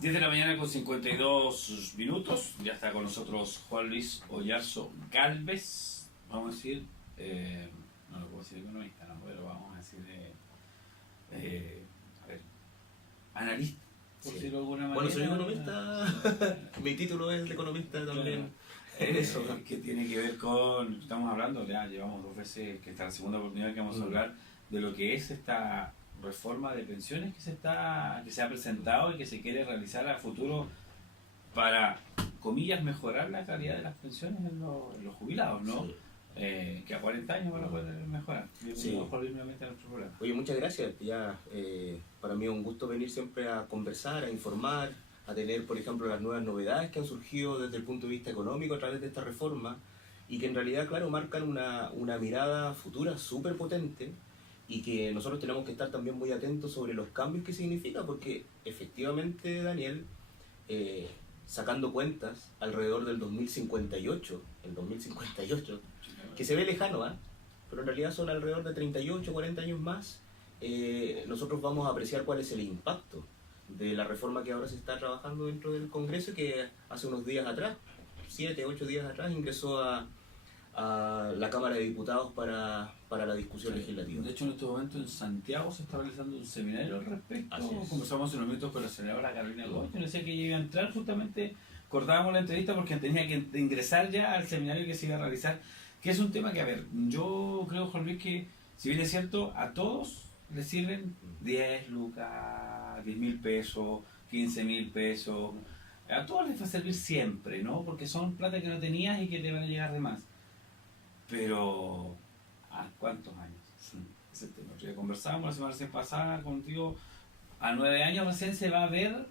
10 de la mañana con 52 minutos. Ya está con nosotros Juan Luis Oyarzo Gálvez. Vamos a decir, no lo puedo decir economista, no, pero vamos a decir, a ver, analista, por decirlo de alguna manera. Bueno, soy economista, mi título es de economista también. Claro. Eso, que tiene que ver con, estamos hablando, ya llevamos 2 veces, que esta es la segunda oportunidad que vamos a hablar de lo que es esta reforma de pensiones que se ha presentado y que se quiere realizar a futuro para, comillas, mejorar la calidad de las pensiones en los jubilados, ¿no? Sí. Que a 40 años van a poder mejorar. Sí. Nuevamente a nuestro programa. Oye, muchas gracias. Ya, para mí es un gusto venir siempre a conversar, a informar, a tener, por ejemplo, las nuevas novedades que han surgido desde el punto de vista económico a través de esta reforma y que en realidad, claro, marcan una mirada futura súper potente y que nosotros tenemos que estar también muy atentos sobre los cambios que significa, porque efectivamente, Daniel, sacando cuentas, alrededor del 2058, que se ve lejano, pero en realidad son alrededor de 38, 40 años más, nosotros vamos a apreciar cuál es el impacto de la reforma que ahora se está trabajando dentro del Congreso, que hace unos días atrás, 7, 8 días atrás, ingresó a la Cámara de Diputados para la discusión legislativa. De hecho, en este momento en Santiago se está realizando un seminario al respecto. Conversamos en unos minutos con la senadora Carolina Goy, que nos decía que iba a entrar justamente, cortábamos la entrevista porque tenía que ingresar ya al seminario que se iba a realizar, que es un tema que, a ver, yo creo, Juan Luis, que si bien es cierto, a todos les sirven 10 lucas, 10.000 pesos, 15.000 pesos, a todos les va a servir siempre, ¿no? Porque son plata que no tenías y que te van a llegar de más. Pero, ¿a cuántos años? Ese tema. Ya conversamos la semana recién pasada contigo, a 9 años recién se va a ver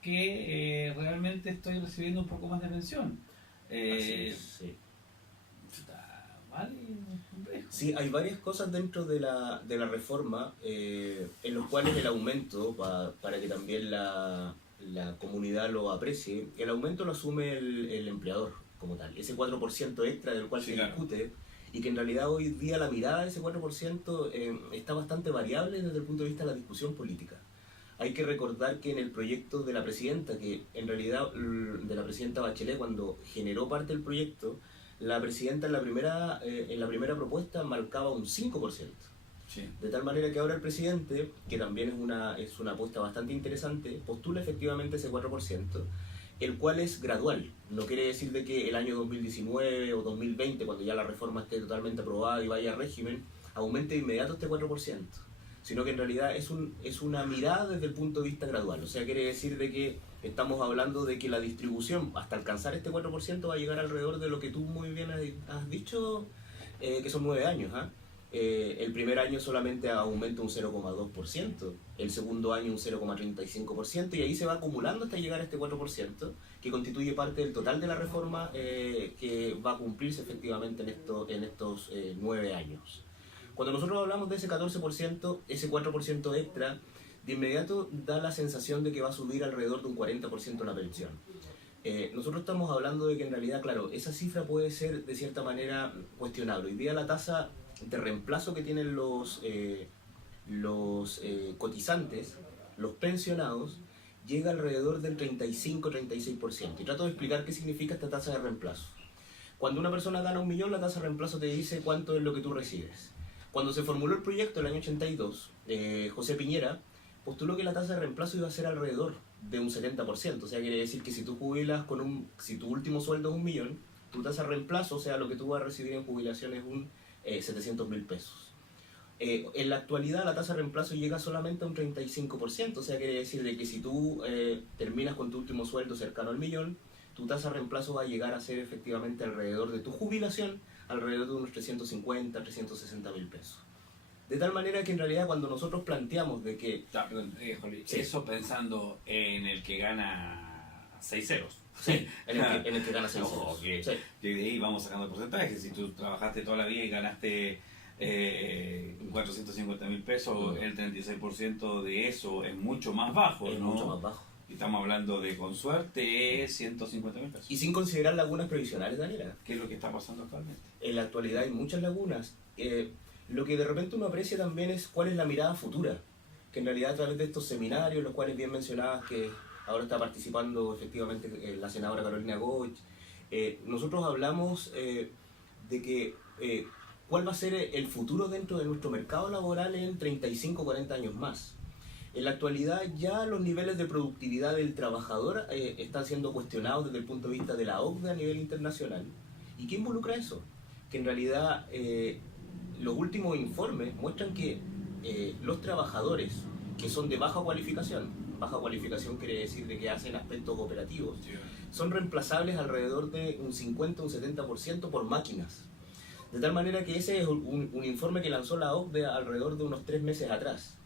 que realmente estoy recibiendo un poco más de pensión. Sí. ¿Vale? Sí, hay varias cosas dentro de la reforma en los cuales el aumento, para que también la comunidad lo aprecie, el aumento lo asume el empleador como tal. Ese 4% extra del cual se discute, y que en realidad hoy día la mirada de ese 4% está bastante variable desde el punto de vista de la discusión política. Hay que recordar que en el proyecto de la presidenta, que en realidad de la presidenta Bachelet, cuando generó parte del proyecto, la presidenta en la primera propuesta marcaba un 5%. Sí. De tal manera que ahora el presidente, que también es una apuesta bastante interesante, postula efectivamente ese 4%, el cual es gradual. No quiere decir de que el año 2019 o 2020, cuando ya la reforma esté totalmente aprobada y vaya a régimen, aumente de inmediato este 4%, sino que en realidad es una mirada desde el punto de vista gradual. O sea, quiere decir de que estamos hablando de que la distribución hasta alcanzar este 4% va a llegar alrededor de lo que tú muy bien has dicho, que son 9 años. El primer año solamente aumenta un 0,2%, el segundo año un 0,35%, y ahí se va acumulando hasta llegar a este 4%, que constituye parte del total de la reforma que va a cumplirse efectivamente en estos 9 años. Cuando nosotros hablamos de ese 14%, ese 4% extra, de inmediato da la sensación de que va a subir alrededor de un 40% la pensión. Nosotros estamos hablando de que en realidad, claro, esa cifra puede ser de cierta manera cuestionable. Hoy día la tasa de reemplazo que tienen los cotizantes, los pensionados, llega alrededor del 35-36%. Y trato de explicar qué significa esta tasa de reemplazo. Cuando una persona gana 1 millón, la tasa de reemplazo te dice cuánto es lo que tú recibes. Cuando se formuló el proyecto en el año 82, José Piñera postuló que la tasa de reemplazo iba a ser alrededor de un 70%. O sea, quiere decir que si tú jubilas si tu último sueldo es 1 millón, tu tasa de reemplazo, o sea, lo que tú vas a recibir en jubilación es 700.000 pesos. En la actualidad la tasa de reemplazo llega solamente a un 35%, o sea, quiere decir de que si tú terminas con tu último sueldo cercano al millón, tu tasa de reemplazo va a llegar a ser efectivamente alrededor de tu jubilación, alrededor de unos 350.000 pesos. De tal manera que en realidad cuando nosotros planteamos de que... Eso pensando en el que gana 6 ceros. Sí, en el que gana 6 ceros. Ojo, que de ahí vamos sacando porcentajes. Si tú trabajaste toda la vida y ganaste 450.000 pesos, el 36% de eso es mucho más bajo, es ¿no? Mucho más bajo. Estamos hablando de, con suerte, 150.000 pesos. Y sin considerar lagunas previsionales, Daniela. ¿Qué es lo que está pasando actualmente? En la actualidad hay muchas lagunas. Lo que de repente uno aprecia también es cuál es la mirada futura. Que en realidad a través de estos seminarios, los cuales bien mencionabas que ahora está participando efectivamente la senadora Carolina Goich. Nosotros hablamos de que cuál va a ser el futuro dentro de nuestro mercado laboral en 35 o 40 años más. En la actualidad ya los niveles de productividad del trabajador están siendo cuestionados desde el punto de vista de la OCDE a nivel internacional. ¿Y qué involucra eso? Que en realidad los últimos informes muestran que los trabajadores que son de baja cualificación quiere decir de que hacen aspectos operativos, son reemplazables alrededor de un 50 o un 70% por máquinas. De tal manera que ese es un informe que lanzó la OCDE alrededor de unos 3 meses atrás.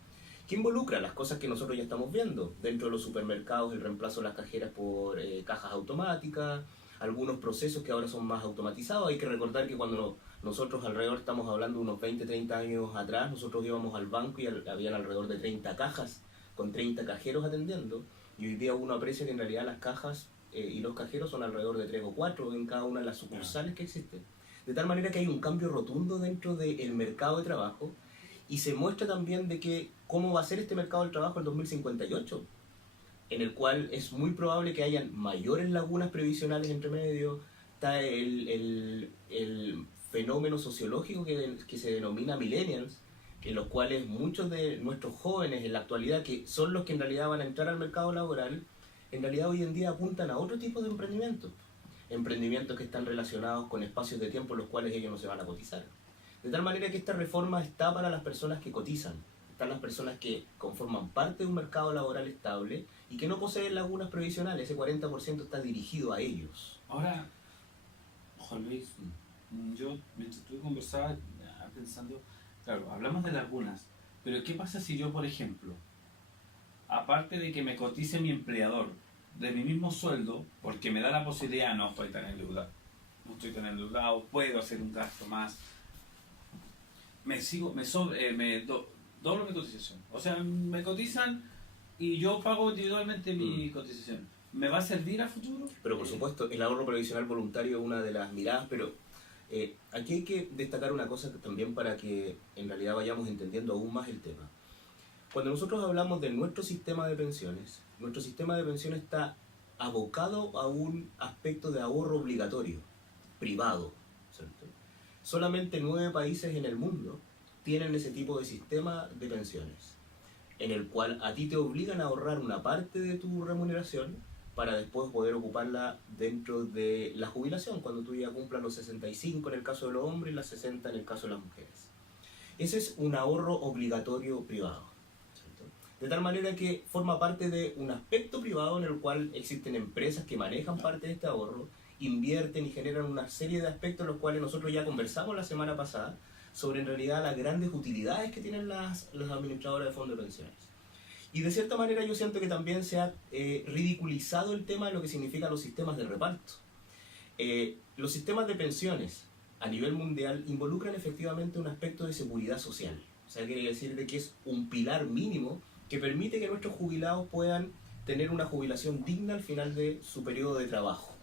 ¿Qué involucra? Las cosas que nosotros ya estamos viendo. Dentro de los supermercados, el reemplazo de las cajeras por cajas automáticas, algunos procesos que ahora son más automatizados. Hay que recordar que cuando nosotros alrededor, estamos hablando de unos 20, 30 años atrás, nosotros íbamos al banco y habían alrededor de 30 cajas con 30 cajeros atendiendo. Y hoy día uno aprecia que en realidad las cajas y los cajeros son alrededor de 3 o 4 en cada una de las sucursales que existen. De tal manera que hay un cambio rotundo dentro del mercado de trabajo. Y se muestra también de que cómo va a ser este mercado del trabajo en 2058, en el cual es muy probable que hayan mayores lagunas previsionales entre medio. Está el fenómeno sociológico que se denomina millennials, en los cuales muchos de nuestros jóvenes en la actualidad, que son los que en realidad van a entrar al mercado laboral, en realidad hoy en día apuntan a otro tipo de emprendimientos que están relacionados con espacios de tiempo en los cuales ellos no se van a cotizar. De tal manera que esta reforma está para las personas que cotizan, están las personas que conforman parte de un mercado laboral estable y que no poseen lagunas previsionales. Ese 40% está dirigido a ellos. Ahora, Juan Luis, yo mientras tú conversabas pensando, claro, hablamos de lagunas, pero ¿qué pasa si yo, por ejemplo, aparte de que me cotice mi empleador de mi mismo sueldo, porque me da la posibilidad, no estoy tan endeudado, puedo hacer un gasto más, doblo mi cotización? O sea, me cotizan y yo pago individualmente mi cotización. ¿Me va a servir a futuro? Pero por supuesto, el ahorro previsional voluntario es una de las miradas, pero aquí hay que destacar una cosa también para que en realidad vayamos entendiendo aún más el tema. Cuando nosotros hablamos de nuestro sistema de pensiones está abocado a un aspecto de ahorro obligatorio, privado, ¿cierto? Solamente 9 países en el mundo tienen ese tipo de sistema de pensiones, en el cual a ti te obligan a ahorrar una parte de tu remuneración para después poder ocuparla dentro de la jubilación, cuando tú ya cumplas los 65 en el caso de los hombres y las 60 en el caso de las mujeres. Ese es un ahorro obligatorio privado, ¿cierto? De tal manera que forma parte de un aspecto privado en el cual existen empresas que manejan parte de este ahorro, invierten y generan una serie de aspectos los cuales nosotros ya conversamos la semana pasada sobre en realidad las grandes utilidades que tienen las administradoras de fondos de pensiones. Y de cierta manera yo siento que también se ha ridiculizado el tema de lo que significan los sistemas de reparto. Los sistemas de pensiones a nivel mundial involucran efectivamente un aspecto de seguridad social. O sea, quiere decir de que es un pilar mínimo que permite que nuestros jubilados puedan tener una jubilación digna al final de su periodo de trabajo.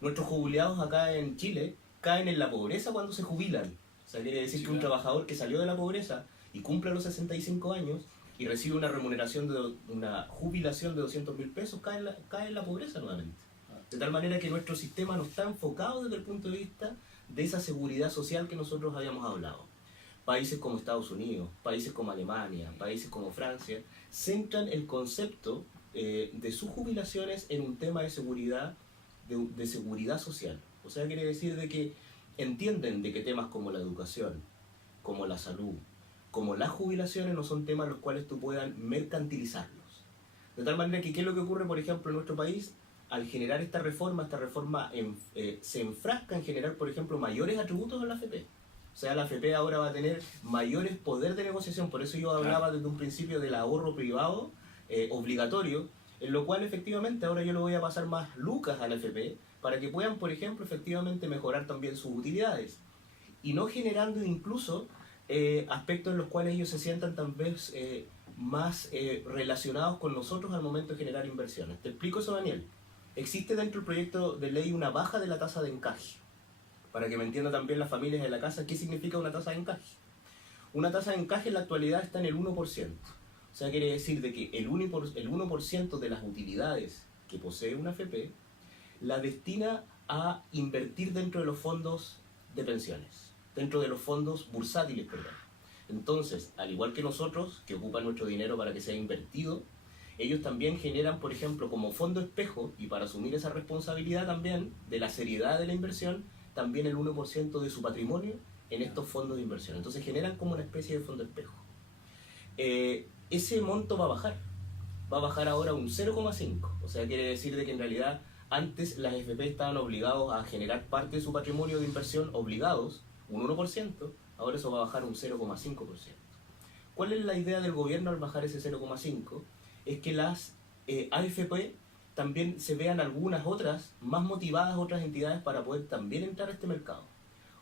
Nuestros jubilados acá en Chile caen en la pobreza cuando se jubilan. O sea, quiere decir que un trabajador que salió de la pobreza y cumple los 65 años y recibe una remuneración una jubilación de 200.000 pesos, cae en la pobreza nuevamente. De tal manera que nuestro sistema no está enfocado desde el punto de vista de esa seguridad social que nosotros habíamos hablado. Países como Estados Unidos, países como Alemania, países como Francia, centran el concepto de sus jubilaciones en un tema de seguridad social. O sea, quiere decir de que entienden de que temas como la educación, como la salud, como las jubilaciones no son temas los cuales tú puedas mercantilizarlos. De tal manera que, ¿qué es lo que ocurre, por ejemplo, en nuestro país? Al generar esta reforma se enfrasca en generar, por ejemplo, mayores atributos a la AFP. O sea, la AFP ahora va a tener mayores poder de negociación. Por eso yo hablaba desde un principio del ahorro privado obligatorio, en lo cual efectivamente ahora yo le voy a pasar más lucas a la AFP para que puedan, por ejemplo, efectivamente mejorar también sus utilidades. Y no generando incluso aspectos en los cuales ellos se sientan tal vez más relacionados con nosotros al momento de generar inversiones. Te explico eso, Daniel. Existe dentro del proyecto de ley una baja de la tasa de encaje, para que me entiendan también las familias de la casa qué significa una tasa de encaje. Una tasa de encaje en la actualidad está en el 1%. O sea, quiere decir de que el 1% de las utilidades que posee una AFP la destina a invertir dentro de los fondos de pensiones, dentro de los fondos bursátiles, perdón. Entonces, al igual que nosotros, que ocupan nuestro dinero para que sea invertido, ellos también generan, por ejemplo, como fondo espejo, y para asumir esa responsabilidad también de la seriedad de la inversión, también el 1% de su patrimonio en estos fondos de inversión. Entonces generan como una especie de fondo espejo. Ese monto va a bajar ahora un 0,5. O sea, quiere decir de que en realidad antes las FP estaban obligados a generar parte de su patrimonio de inversión, obligados, un 1%, ahora eso va a bajar un 0,5%. ¿Cuál es la idea del gobierno al bajar ese 0,5%? Es que las AFP también se vean algunas otras, más motivadas otras entidades para poder también entrar a este mercado.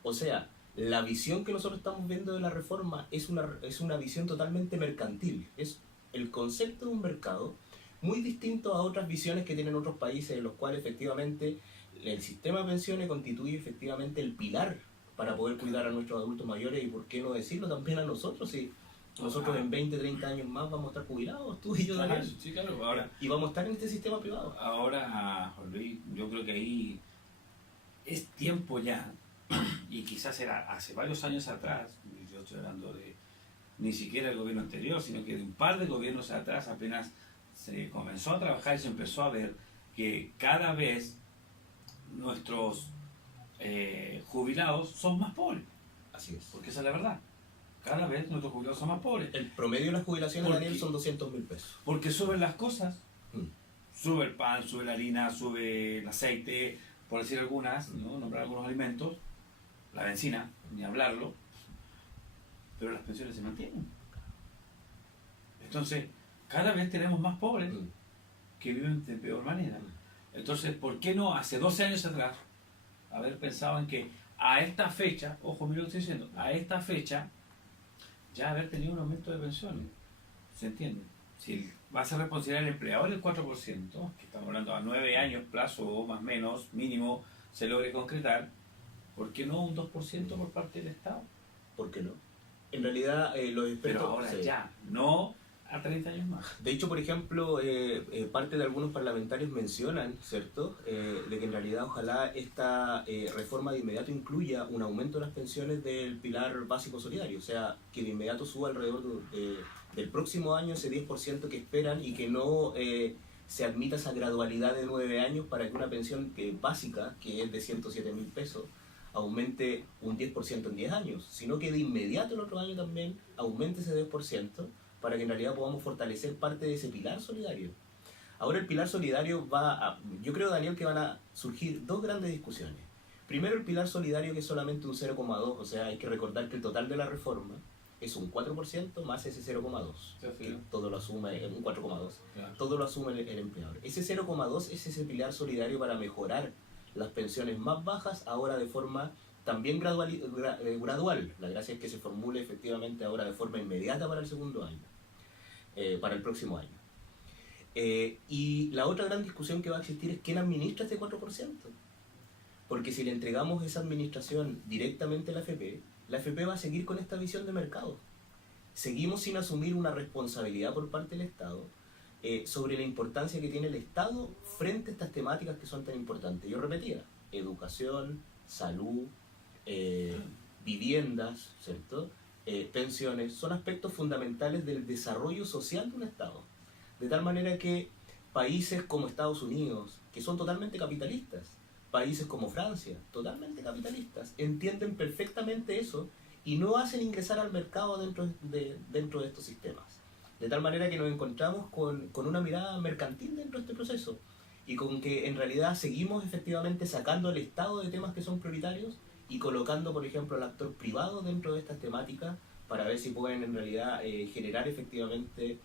O sea, la visión que nosotros estamos viendo de la reforma es una visión totalmente mercantil. Es el concepto de un mercado muy distinto a otras visiones que tienen otros países en los cuales efectivamente el sistema de pensiones constituye efectivamente el pilar para poder cuidar a nuestros adultos mayores y por qué no decirlo también a nosotros, si nosotros en 20, 30 años más vamos a estar jubilados, tú y yo, Daniel. Sí, claro. Ahora, y vamos a estar en este sistema privado. Ahora, Juan Luis, yo creo que ahí es tiempo ya, y quizás era hace varios años atrás, yo estoy hablando de ni siquiera el gobierno anterior, sino que de un par de gobiernos atrás apenas se comenzó a trabajar y se empezó a ver que cada vez nuestros jubilados son más pobres. Así es. Porque esa es la verdad. Cada vez nuestros jubilados son más pobres. El promedio de las jubilaciones, Daniel, son 200.000 pesos. Porque suben las cosas. Sube el pan, sube la harina, sube el aceite, por decir algunas, ¿no? Nombrar algunos alimentos. La benzina, ni hablarlo. Pero las pensiones se mantienen. Entonces, cada vez tenemos más pobres que viven de peor manera. Entonces, ¿por qué no hace 12 años atrás haber pensado en que a esta fecha, ojo, mira lo que estoy diciendo, a esta fecha ya haber tenido un aumento de pensiones? ¿Se entiende? Si va a ser responsabilidad del empleador el 4%, que estamos hablando a 9 años plazo o más o menos, mínimo, se logre concretar, ¿por qué no un 2% por parte del Estado? ¿Por qué no? En realidad, los expertos... Pero ahora ya, no a 30 años más. De hecho, por ejemplo, parte de algunos parlamentarios mencionan, ¿cierto?, de que en realidad ojalá esta reforma de inmediato incluya un aumento de las pensiones del pilar básico solidario, o sea, que de inmediato suba alrededor del próximo año ese 10% que esperan y que no se admita esa gradualidad de 9 años para que una pensión básica, que es de 107.000 pesos, aumente un 10% en 10 años, sino que de inmediato el otro año también aumente ese 10%, para que en realidad podamos fortalecer parte de ese pilar solidario. Ahora el pilar solidario yo creo, Daniel, que van a surgir dos grandes discusiones. Primero, el pilar solidario, que es solamente un 0,2, o sea, hay que recordar que el total de la reforma es un 4% más ese 0,2, que todo lo asume, un 4,2, claro. Todo lo asume el empleador. Ese 0,2 es ese pilar solidario para mejorar las pensiones más bajas, ahora de forma también gradual. La gracia es que se formule efectivamente ahora de forma inmediata para el segundo año, para el próximo año. Y la otra gran discusión que va a existir es quién administra este 4%. Porque si le entregamos esa administración directamente a la AFP va a seguir con esta visión de mercado. Seguimos sin asumir una responsabilidad por parte del Estado sobre la importancia que tiene el Estado frente a estas temáticas que son tan importantes. Yo repetía, educación, salud, viviendas, ¿cierto? Pensiones, son aspectos fundamentales del desarrollo social de un Estado. De tal manera que países como Estados Unidos, que son totalmente capitalistas, países como Francia, totalmente capitalistas, entienden perfectamente eso y no hacen ingresar al mercado dentro de estos sistemas. De tal manera que nos encontramos con una mirada mercantil dentro de este proceso y con que en realidad seguimos efectivamente sacando al Estado de temas que son prioritarios y colocando, por ejemplo, al actor privado dentro de estas temáticas para ver si pueden en realidad generar efectivamente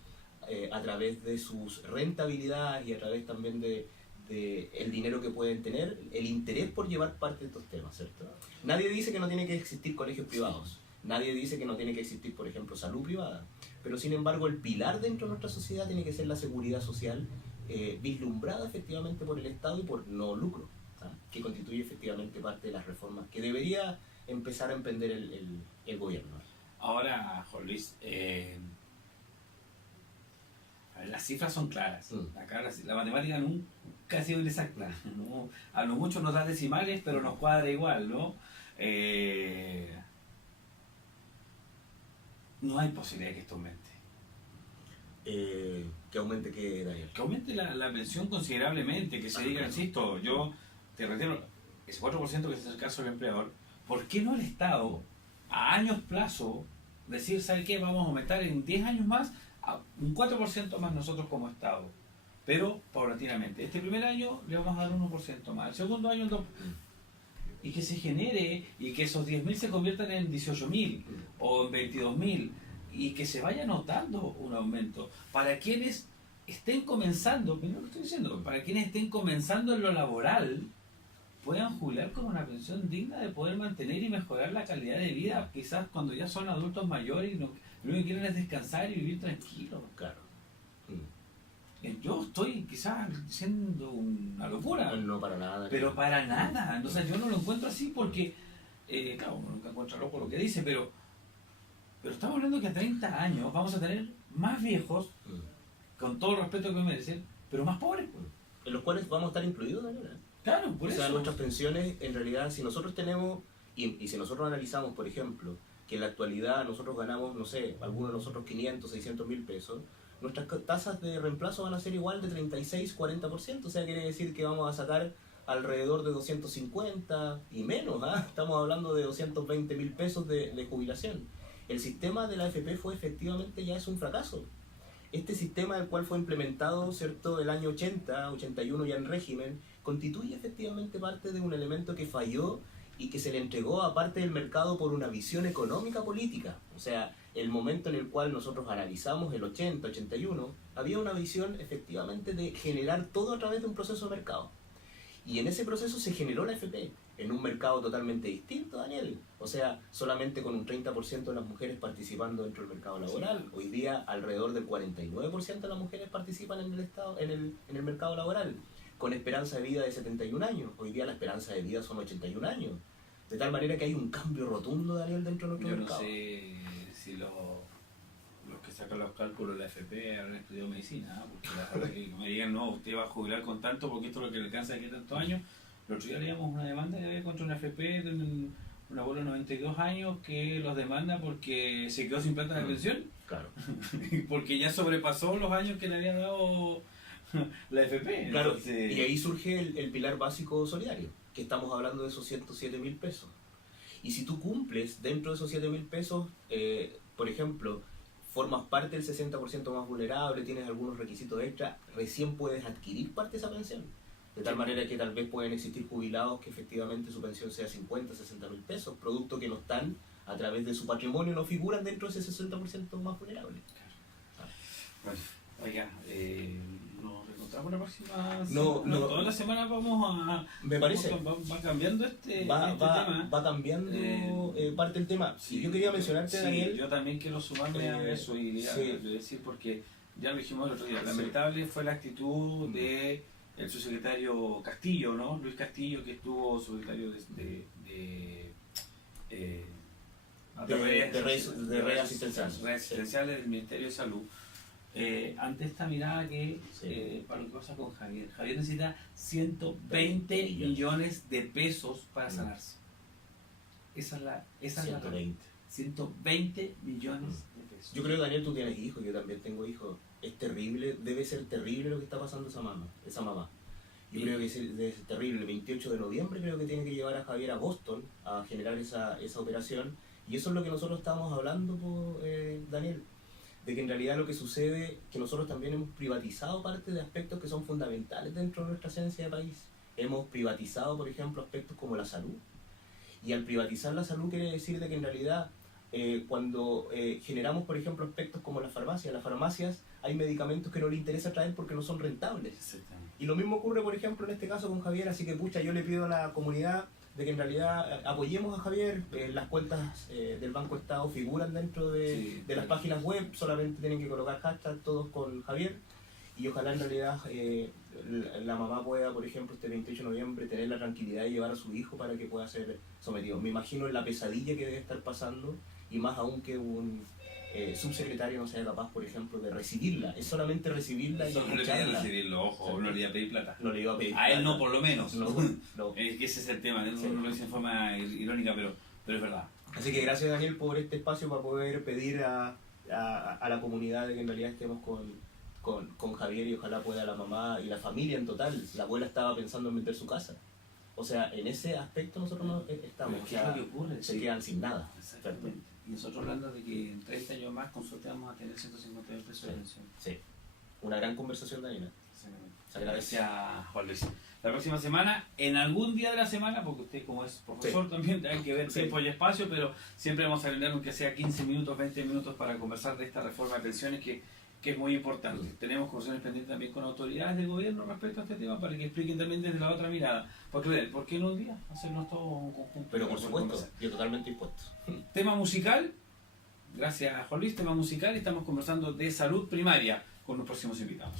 a través de sus rentabilidades y a través también de el dinero que pueden tener, el interés por llevar parte de estos temas, ¿cierto? Nadie dice que no tiene que existir colegios privados, nadie dice que no tiene que existir, por ejemplo, salud privada, pero sin embargo el pilar dentro de nuestra sociedad tiene que ser la seguridad social vislumbrada efectivamente por el Estado y por no lucro, ¿sabes? Que constituye efectivamente parte de las reformas que debería empezar a emprender el gobierno. Ahora, Juan Luis, las cifras son claras. Acá la matemática nunca ha sido inexacta, ¿no? A lo mucho nos da decimales, pero nos cuadra igual, ¿no? No hay posibilidad de que esto aumente. ¿Que aumente qué, Daniel? Que aumente la pensión considerablemente, que se diga, insisto, yo te reitero, ese 4% que es el caso del empleador, ¿por qué no el Estado, a años plazo, decir, ¿sabe qué? Vamos a aumentar en 10 años más a un 4% más nosotros como Estado, pero paulatinamente? Este primer año le vamos a dar un 1% más, el segundo año un 2%. Y que se genere, y que esos 10.000 se conviertan en 18.000 o en 22.000, y que se vaya notando un aumento. Para quienes estén comenzando, mira lo que estoy diciendo, para quienes estén comenzando en lo laboral, puedan jubilar con una pensión digna de poder mantener y mejorar la calidad de vida, quizás cuando ya son adultos mayores y lo único que quieren es descansar y vivir tranquilo. Claro. Yo estoy quizás diciendo una locura. No para nada. Pero para nada. Entonces yo no lo encuentro así porque, claro, uno nunca encuentra loco lo que dice, pero estamos hablando que a 30 años vamos a tener más viejos, con todo el respeto que me merecen, pero más pobres. En los cuales vamos a estar incluidos, Daniel. Claro, por eso. O sea, nuestras pensiones, en realidad, si nosotros tenemos, y si nosotros analizamos, por ejemplo, que en la actualidad nosotros ganamos, no sé, algunos de nosotros 500, 600 mil pesos, nuestras tasas de reemplazo van a ser igual de 36, 40%, o sea, quiere decir que vamos a sacar alrededor de 250 y menos, ¿ah? Estamos hablando de 220 mil pesos de jubilación. El sistema de la AFP fue efectivamente ya es un fracaso. Este sistema, el cual fue implementado, ¿cierto?, el año 80, 81 ya en régimen, constituye efectivamente parte de un elemento que falló y que se le entregó a parte del mercado por una visión económica política. O sea, el momento en el cual nosotros analizamos el 80, 81, había una visión efectivamente de generar todo a través de un proceso de mercado. Y en ese proceso se generó la AFP, en un mercado totalmente distinto, Daniel. O sea, solamente con un 30% de las mujeres participando dentro del mercado laboral. Hoy día alrededor del 49% de las mujeres participan en el mercado laboral, con esperanza de vida de 71 años. Hoy día la esperanza de vida son 81 años. De tal manera que hay un cambio rotundo, Daniel, dentro de nuestro mercado. Yo no sé si los que sacan los cálculos de la FP habrán estudiado medicina, ¿eh? Porque la verdad que me digan, no, usted va a jubilar con tanto porque esto es lo que le alcanza de aquí a tantos años. El otro día leíamos una demanda que había contra una FP de un abuelo de 92 años que los demanda porque se quedó sin plata de pensión. Claro. Porque ya sobrepasó los años que le había dado la FP. Claro, Entonces, y ahí surge el pilar básico solidario, que estamos hablando de esos 107 mil pesos. Y si tú cumples dentro de esos 7 mil pesos, por ejemplo, formas parte del 60% más vulnerable, tienes algunos requisitos extra, recién puedes adquirir parte de esa pensión. De tal manera que tal vez pueden existir jubilados que efectivamente su pensión sea 50, 60 mil pesos, producto que no están a través de su patrimonio, no figuran dentro de ese 60% más vulnerable. bueno, oiga, nos reencontramos la próxima No, toda la semana vamos a... Me parece. Va cambiando este tema. Va cambiando parte del tema. Sí, yo quería mencionarte, sí, Daniel. yo también quiero sumarme a eso y decir, porque ya lo dijimos el otro día, lamentable fue la actitud de el subsecretario Castillo, ¿no? Luis Castillo, que estuvo subsecretario de redes asistenciales del Ministerio de Salud, ante esta mirada que para lo que pasa con Javier. Javier necesita 120 millones de pesos para sanarse. Esa es la 120 millones de pesos. Yo creo, Daniel, tú tienes hijos, yo también tengo hijos. Es terrible, debe ser terrible lo que está pasando esa mamá. Yo creo que debe ser terrible. El 28 de noviembre creo que tiene que llevar a Javier a Boston a generar esa operación. Y eso es lo que nosotros estábamos hablando, Daniel, de que en realidad lo que sucede es que nosotros también hemos privatizado parte de aspectos que son fundamentales dentro de nuestra esencia de país. Hemos privatizado, por ejemplo, aspectos como la salud. Y al privatizar la salud quiere decir de que en realidad cuando generamos, por ejemplo, aspectos como las farmacias hay medicamentos que no le interesa traer porque no son rentables. Y lo mismo ocurre, por ejemplo, en este caso con Javier, así que pucha, yo le pido a la comunidad de que en realidad apoyemos a Javier. Las cuentas del Banco Estado figuran dentro de las páginas web, solamente tienen que colocar hashtag todos con Javier, y ojalá en realidad la mamá pueda, por ejemplo, este 28 de noviembre tener la tranquilidad de llevar a su hijo para que pueda ser sometido. Me imagino la pesadilla que debe estar pasando, y más aún que un subsecretario no sea capaz, por ejemplo, de recibirla. Es solamente recibirla y Eso no le pedía escucharla. recibirlo, ojo, Exacto. no le iba a pedir plata. No le iba a pedir A él plata. no, por lo menos. No, no. Es que ese es el tema, Sí. uno lo dice en forma irónica, pero es verdad. Así que gracias, Daniel, por este espacio para poder pedir a la comunidad de que en realidad estemos con Javier, y ojalá pueda la mamá y la familia en total. La abuela estaba pensando en vender su casa. O sea, en ese aspecto nosotros no estamos. Pero O ¿qué es sea, lo que ocurre? se Sí. quedan sin nada. Exactamente. Y nosotros hablando de que en 30 años más con suerte vamos a tener 150.000 pesos de pensión. Sí. Una gran conversación, Daniela. Exactamente. Se agradece. Gracias, Juan Luis. La próxima semana, en algún día de la semana, porque usted como es profesor también hay que ver Sí. tiempo y espacio, pero siempre vamos a brindar aunque sea 15 minutos, 20 minutos para conversar de esta reforma de pensiones que es muy importante. Tenemos conversaciones pendientes también con autoridades del gobierno respecto a este tema para que expliquen también desde la otra mirada. Porque, ¿por qué no un día? Hacernos todo un conjunto. Pero por para supuesto, conversar. yo totalmente dispuesto. Tema musical, gracias Juan Luis, tema musical, y estamos conversando de salud primaria con los próximos invitados.